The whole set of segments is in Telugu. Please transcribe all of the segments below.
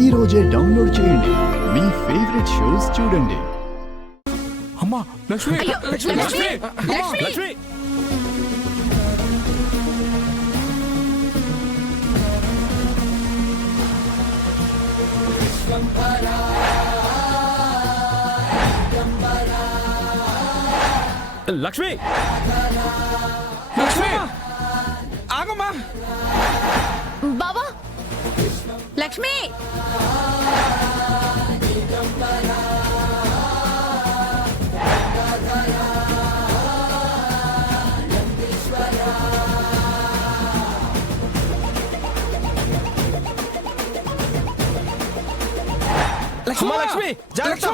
ఈ రోజే డౌన్లోడ్ చేయండి. మీ ఫేవరెట్ షోస్ చూడండి. అమ్మా లక్ష్మి అయ్యో, లక్ష్మి లక్ష్మి! లక్ష్మి లక్ష్మి! లక్ష్మి లక్ష్మి లక్ష్మి ఆగమ్మా బాబా లక్ష్మి అమ్మా లక్ష్మి జాగ్రత్త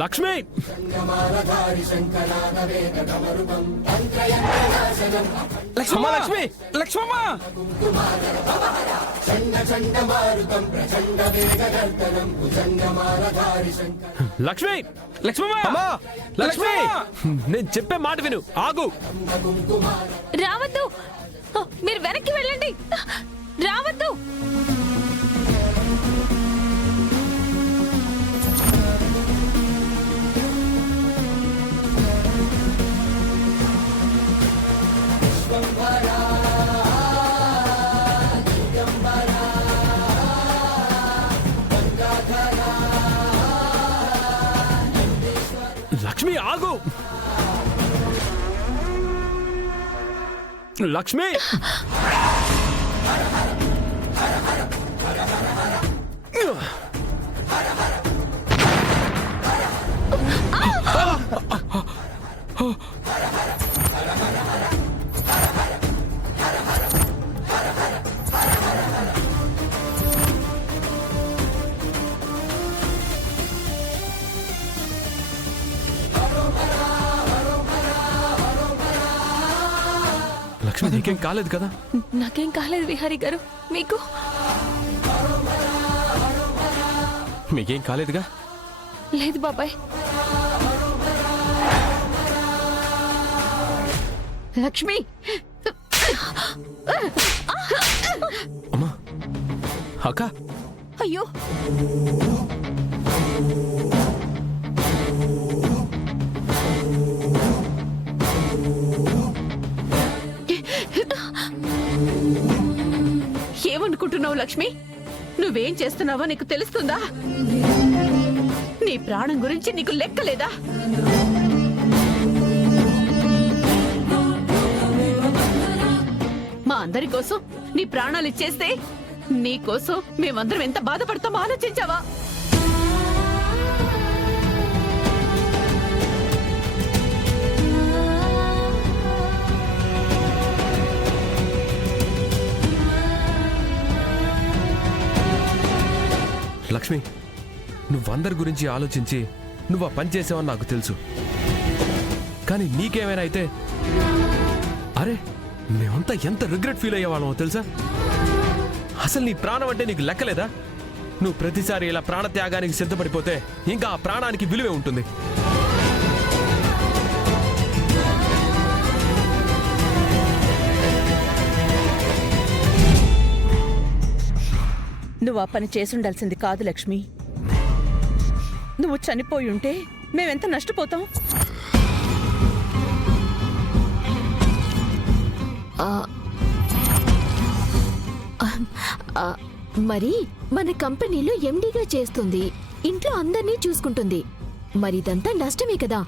లక్ష్మి లక్ష్మమ్మ లక్ష్మి లక్ష్మమ్మ లక్ష్మి లక్ష్మమ్మ లక్ష్మి నేను చెప్పే మాట విను ఆగు రావద్దు మీరు వెనక్కి వెళ్ళండి రావద్దు లక్ష్మి ఆగు లక్ష్మి లక్ష్మి నీకేం కాలేదు కదా నాకేం కాలేదు విహారీ గారు మీకు మీకేం కాలేదుగా లేదు బాబాయ్ లక్ష్మి అమ్మా అక్క అయ్యో ఏమనుకుంటున్నావు లక్ష్మి నువ్వేం చేస్తున్నావో నీకు తెలుస్తుందా నీ ప్రాణం గురించి నీకు లెక్కలేదా మా అందరి కోసం నీ ప్రాణాలు ఇచ్చేస్తే నీ కోసం మేమందరం ఎంత బాధపడతామో ఆలోచించావా లక్ష్మి నువ్వందరి గురించి ఆలోచించి నువ్వు ఆ పని చేసావని నాకు తెలుసు కానీ నీకేమైనా అయితే అరే మేమంతా ఎంత రిగ్రెట్ ఫీల్ అయ్యేవాళ్ళమో తెలుసా అసలు నీ ప్రాణం అంటే నీకు లెక్కలేదా నువ్వు ప్రతిసారి ఇలా ప్రాణత్యాగానికి సిద్ధపడిపోతే ఇంకా ఆ ప్రాణానికి విలువే ఉంటుంది నువ్వు ఆ పని చేసుండాల్సింది కాదు లక్ష్మి నువ్వు చనిపోయి ఉంటే మేమెంత నష్టపోతాం మరి మన కంపెనీలో ఎండీగా చేస్తుంది ఇంట్లో అందర్నీ చూసుకుంటుంది మరి ఇదంతా నష్టమే కదా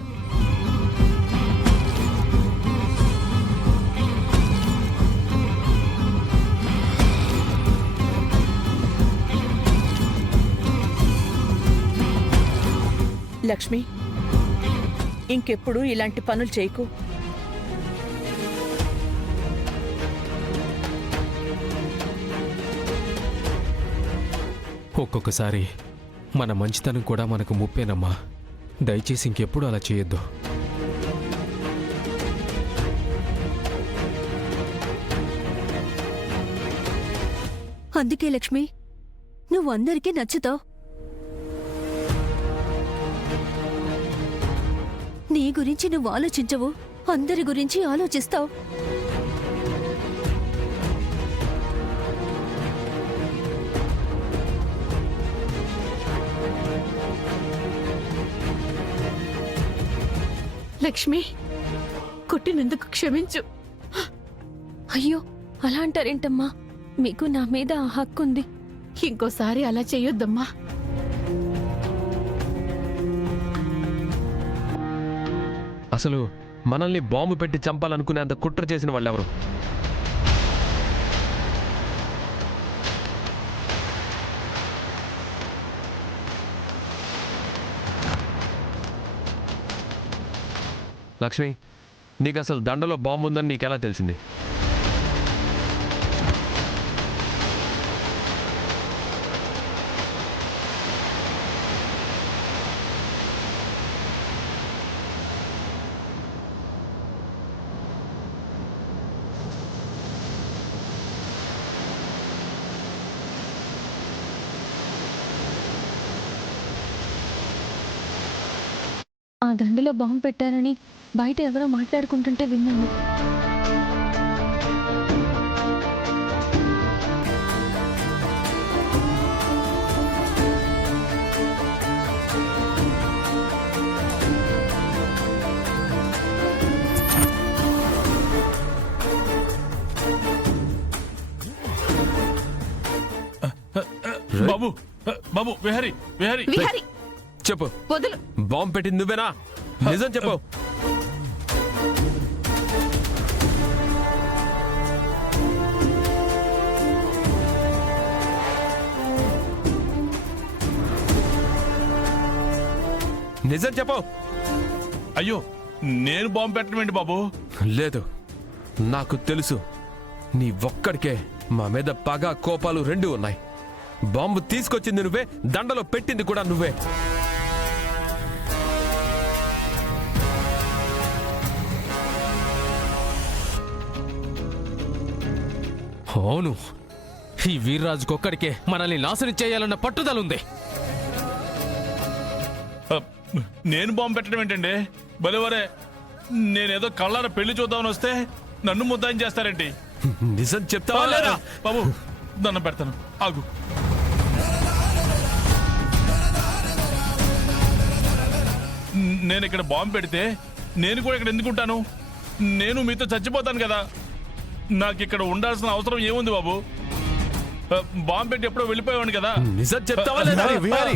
లక్ష్మి ఇంకెప్పుడు ఇలాంటి పనులు చేయకు ఒక్కొక్కసారి మన మంచితనం కూడా మనకు ముప్పేనమ్మా దయచేసి ఇంకెప్పుడు అలా చేయొద్దు అందుకే లక్ష్మి నువ్వు అందరికీ నచ్చుతావు. నీ గురించి నువ్వు ఆలోచించవు, అందరి గురించి ఆలోచిస్తావు. లక్ష్మి, కొట్టినందుకు క్షమించు. అయ్యో అలా అంటారేంటమ్మా, మీకు నా మీద ఆ హక్కుంది. ఇంకోసారి అలా చెయ్యొద్దమ్మా. అసలు మనల్ని బాంబు పెట్టి చంపాలనుకునేంత కుట్ర చేసిన వాళ్ళెవరు? లక్ష్మి, నీకు అసలు దండలో బాంబు ఉందని నీకెలా తెలిసింది? ఆ దండలో బాంబు పెట్టారని బయట ఎవరో మాట్లాడుకుంటుంటే విన్నాను. బాబు బాబు విహారీ విహారీ విహారి, చెప్పు, వదులు. బాంబు పెట్టింది నువ్వేనా? నిజం చెప్పు. నిజం చెప్పు. అయ్యో, నేను బాంబు పెట్టడం ఏంటి బాబు? లేదు, నాకు తెలుసు. నీ ఒక్కడికే మా మీద పగ కోపాలు రెండూ ఉన్నాయి. బాంబు తీసుకొచ్చింది నువ్వే, దండలో పెట్టింది కూడా నువ్వే. అవును, ఈ వీర్రాజుకొక్కడికే మనల్ని నాశనం చేయాలన్న పట్టుదలుంది. నేను బాంబు పెట్టడం ఏంటండి? బలివరే, నేనేదో కళ్ళార పెళ్లి చూద్దామని వస్తే నన్ను ముద్దాయం చేస్తారేంటి? నిజం చెప్తావా లేదా? బాబు దండం పెడతాను, ఆగు. నేను ఇక్కడ బాంబు పెడితే నేను కూడా ఇక్కడ ఎందుకుంటాను? నేను మీతో చచ్చిపోతాను కదా. నాకు ఇక్కడ ఉండాల్సిన అవసరం ఏముంది బాబు? బాంబు పెట్టి ఎప్పుడో వెళ్ళిపోయాను కదా. నిజం చెప్తావా లేదా? విహారీ,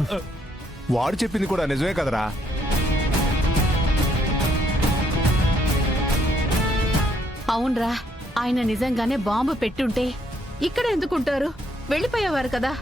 వాడు చెప్పింది కూడా నిజమే కదరా. అవునరా, ఆయన నిజంగానే బాంబు పెట్టుంటే ఇక్కడ ఎందుకుంటారు? వెళ్ళిపోయేవారు కదా.